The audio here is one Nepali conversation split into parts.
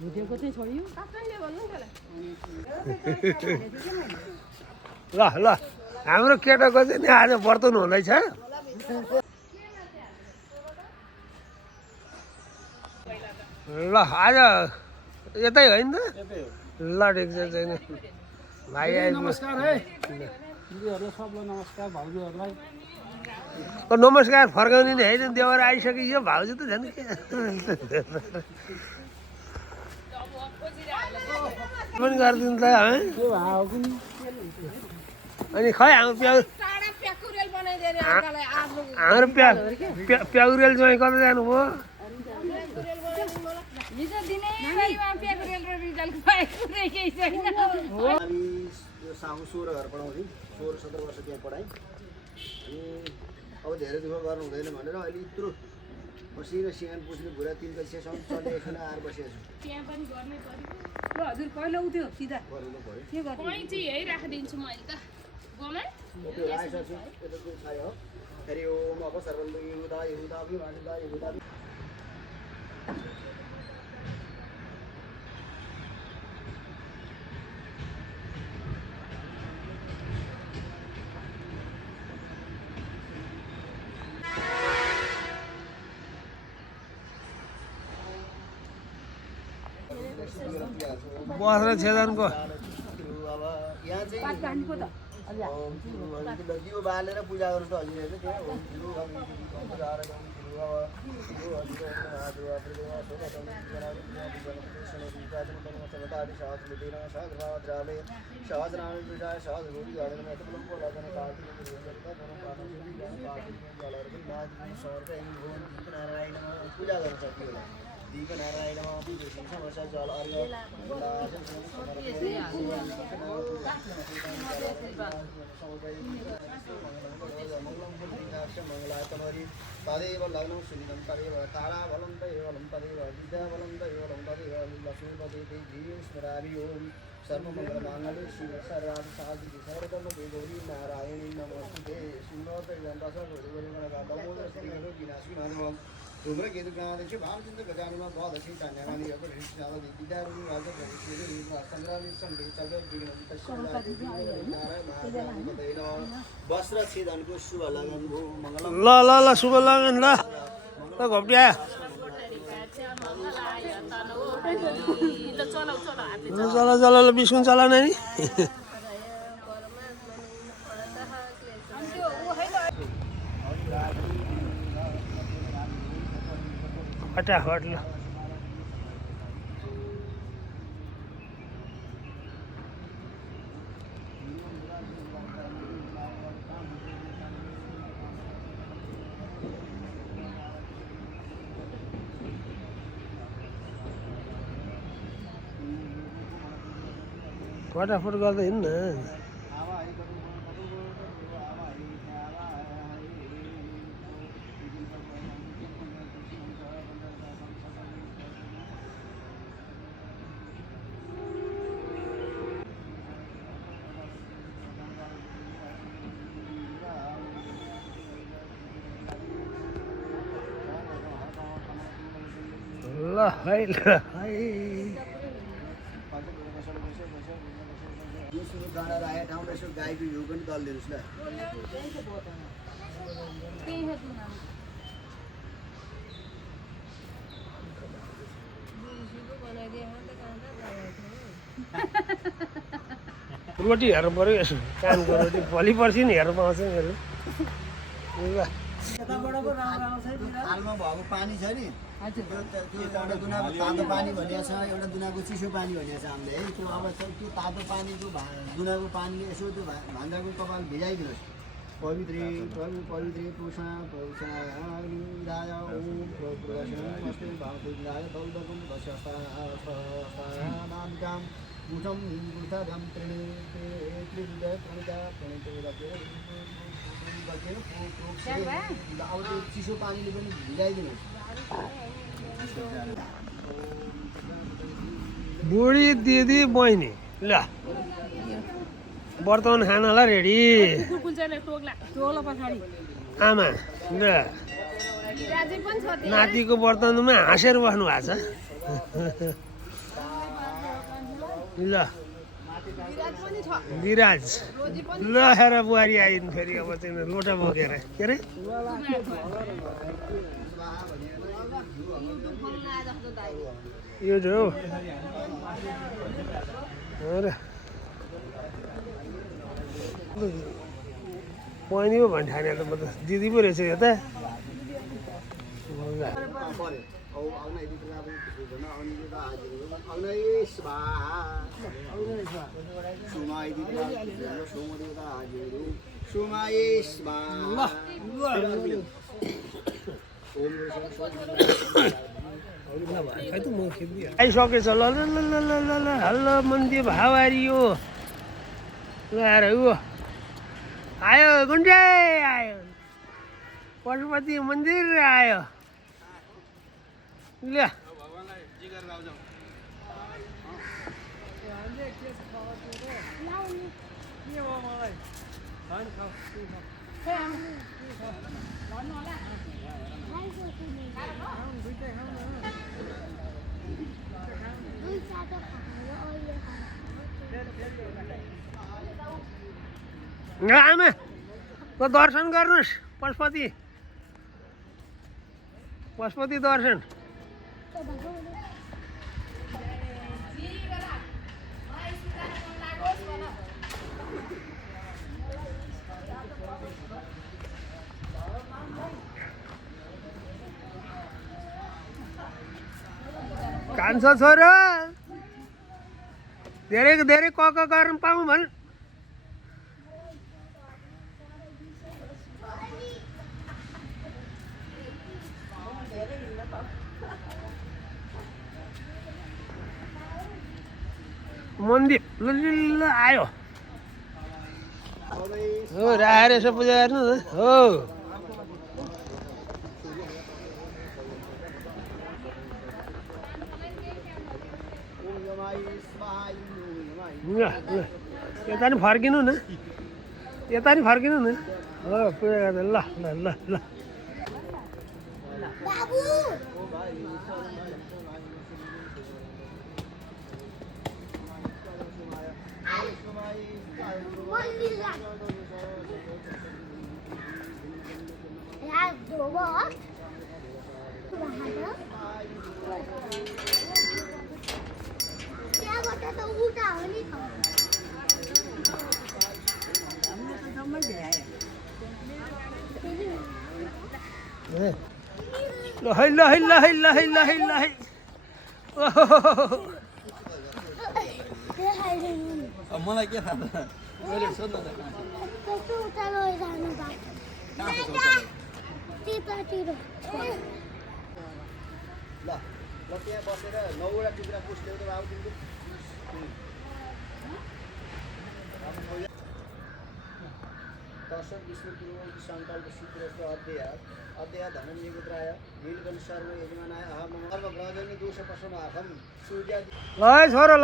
भुटेको चाहिँ छोडियो ल ल हाम्रो केटाको चाहिँ नि आज बर्तन हुँदैछ ल आज यतै होइन त ल ठिक छ छैन भाइ नमस्कार है दिदीहरूलाई सबलाई नमस्कार भाउजूहरूलाई नमस्कार फर्काउने नि होइन देवर आइसक्यो यो भाउजू त झन् के पनि गरिदिनु त है अनि खै हाम्रो प्याउरेल ज्वाइँ कता जानुभयो साहु 16 घर पढाउँथ्यौँ 16-17 वर्ष त्यहाँ पढाएँ अनि अब धेरै दुःख गर्नु हुँदैन भनेर अहिले यत्रो पसिना सियान पुस्ने भुरा 3 कक्षासम्म चलेको आएर बसेको छु त्यहाँ पनि गर्नै पर्यो हजुर कहिले उठ्यो सिधा गर्नु पर्यो के गर्नु कहीँ चाहिँ यही राखिदिन्छु मैले त गोमा त्यो आइसकेको छु यता चाहिँ खायो हो फेरि ओम अब सर्वन्त युदा युदा भी मानदा युदा बस्र छेदनको अब यहाँ चाहिँ दियो बालेर पूजा गर्नु त हजुरहरूले त्यहाँ ओम तिरु पूजा गर्नु सक्यो दीप नारायण समस्या जल अर्घ मंगलातमरी तदेव लग्नं सुनिदं तदेव ताराबलं तदेवलं तदेव विद्याबलं तदेवलं तदेव लक्ष्मीपते जीव स्मरामि ओम सर्वमंगलमांगल्ये शिव सर्वार्थ साधिके सर्वधर्मके गौरी नारायणी नमोस्तुते दामोदर श्री विनाशी मानव तुमरे केतु ग्रहाध्यक्ष भानुचंद्र गजानन द्वादशी चान्यानि अग्रहिष्ठावति विद्यारूपी राजा प्रविष्टि संग्रामी संगे चले विघ्नं तस्यादि नारायण वस्त्र छेदनको शुभ लगन भो मंगलम ल ल ल शुभ लगन ल त घोप्ट्या चला चला ल बिस्कुन चला नि फटाफट ल फटाफट गर्दै हिँड्न ल है ल है दोस्रो डाँडा राखेको ठाउँमा यसो गाईको हिउँ पनि दलिदिनुहोस् ल रोटी हेर्नु पऱ्यो यसो कानको रोटी भोलि पर्सि नि हेर्नु पाउँछ नि ल हालमा भएको पानी छ नि एउटा दुनाको तातो पानी भनिएको छ एउटा दुनाको चिसो पानी भनिएको छ हामीले है त्यो अब त्यो तातो पानीको दुनाको पानीले यसो त्यो भान्जाको कपाल भिजाइदिनुहोस् पवित्रे पवित्रे पुषा पुषाय ओम प्रकाशनमस्ते भावपुञ्जाय दौदकं दशस्तानामिकां मुठं बुद्धं त्रिणिते प्रणिते अब त्यो चिसो पानीले पनि भिजाइदिनुहोस् बुढी दिदी बहिनी ल वर्तमान खानालाई रेडी कुन चाहिँ टोक्ला टोलो पछाडि आमा ल राजे पनि छ नातिको वर्तमानमा हाँसेर बस्नु भएको छ ल विराज ल हेर बुहारी आइन् फेरि अब चाहिँ लोटा बोकेर के अरे यो जो बहिनी पो भन्ने ठाने त म त दिदी पो रहेछ यो त आइसकेछ ल ल ल ल ल ल ल हल्लो मन्दिर भावारियो ल आएर ऊ आयो गुन्डे आयो पशुपति मन्दिर आयो ल आमा ल दर्शन गर्नुहोस् पशुपति दर्शन कान्छ छोरो धेरै धेरै क गर्न पाऊँ भन् मन्दिर ल आयो हो राखेर यसो पूजा गर्नु हो यता नि फर्किनु न हो पूजा गर्दा ल ल ल ल मलाई के थाहा मैले सोध्न त ल त्यहाँ बसेर 9वटा टुक्रा पुस्ट्यौ त बाबु तिमीले दर्शन विष्णु पूर्वकी सङ्कल्प सूत्रस्तो अध्यय धनं निगुत्राय नीलकण्ठ सर्व यजमानाय अहम सर्व ब्रजनी दोष पशम अहम सूर्यादि ल छोरो ल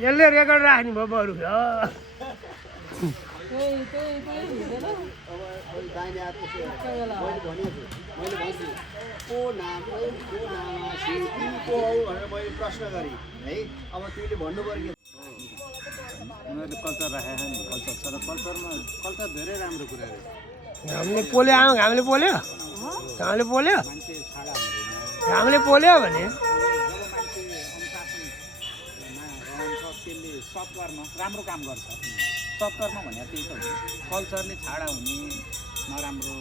यसले रेकर्ड राख्ने भयो बरु अब दाहिने हातको मैले भनेको मैले भन्छु को नाम को भनेर मैले प्रश्न गरेँ है अब तिमीले भन्नु पर्यो उनीहरूले कल्चर राखेको नि कल्चर छ र कल्चर धेरै राम्रो कुरा हो हामीले पोल्यो हामीले पोल्यो मान्छे छाडा हुँदैन हामीले पोल्यो भने जब मान्छे अनुशासनमा रहन्छ त्यसले सत्कर्म राम्रो काम गर्छ सत्कर्म भनेर त्यही त हो कल्चरले छाडा हुने नराम्रो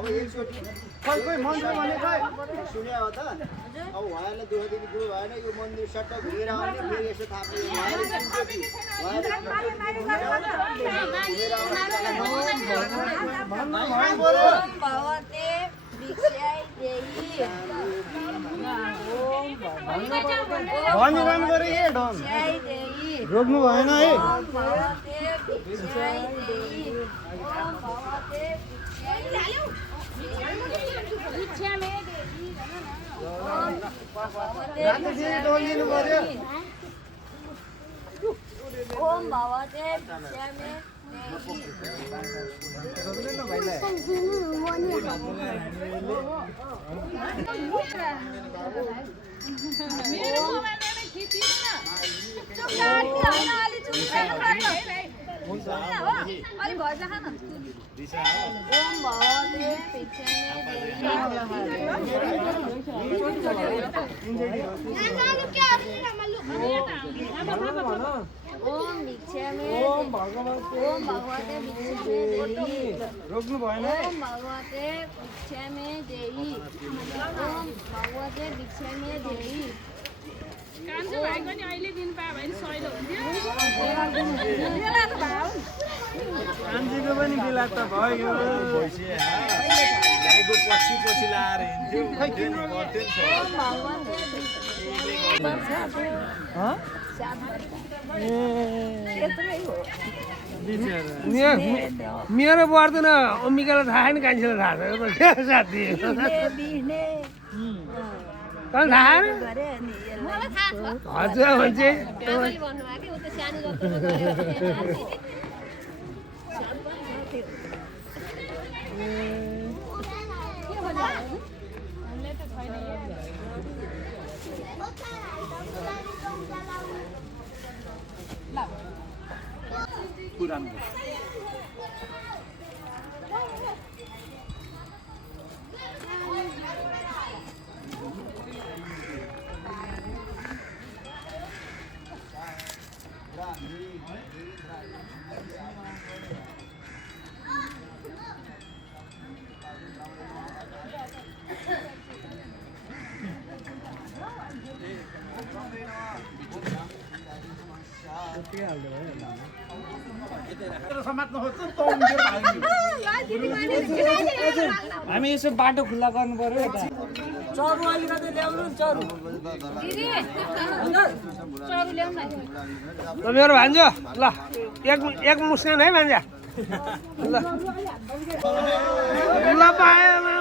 अब एकचोटि कोही मान्छे भने खै सुन्यो हो त अब उहाँलाई दुःख दिने कुरो भएन यो मन्दिर सट्ट घुमेर आउने फेरि यसो थाप्ने रोक्नु भएन है डोलिनु पर्यो ओम भगवते भिक्षामे ओम भिक्षामे ओम भगवते भिक्षामे देहि रोक्नु भएन ओम भगवते भिक्षामे देहि ओम भगवते भिक्षामे देहि काम चाहिँ भएको नि अहिले दिन पायो भने सहिलो हुन्थ्यो कान्छीको पनि बेला त भयो गाईको पछि पछि लाएर हिँड्थ्यो नि गर्थ्यो मेरो पर्दैन अम्बिकालाई थाहा छैन कान्छीलाई थाहा छ साथी थाहा मलाई थाहा छ हजुर भन्छ आमाले भन्नुभयो कि उता सानो जत्रोमा गयो भने पुरानो हामी यसो बाटो खुल्ला गर्नु पर्यो चरु अलिकति ल्याउनु नि चरु मेरो भान्जो ल एक मुस्कान है भान्जा ल पाएन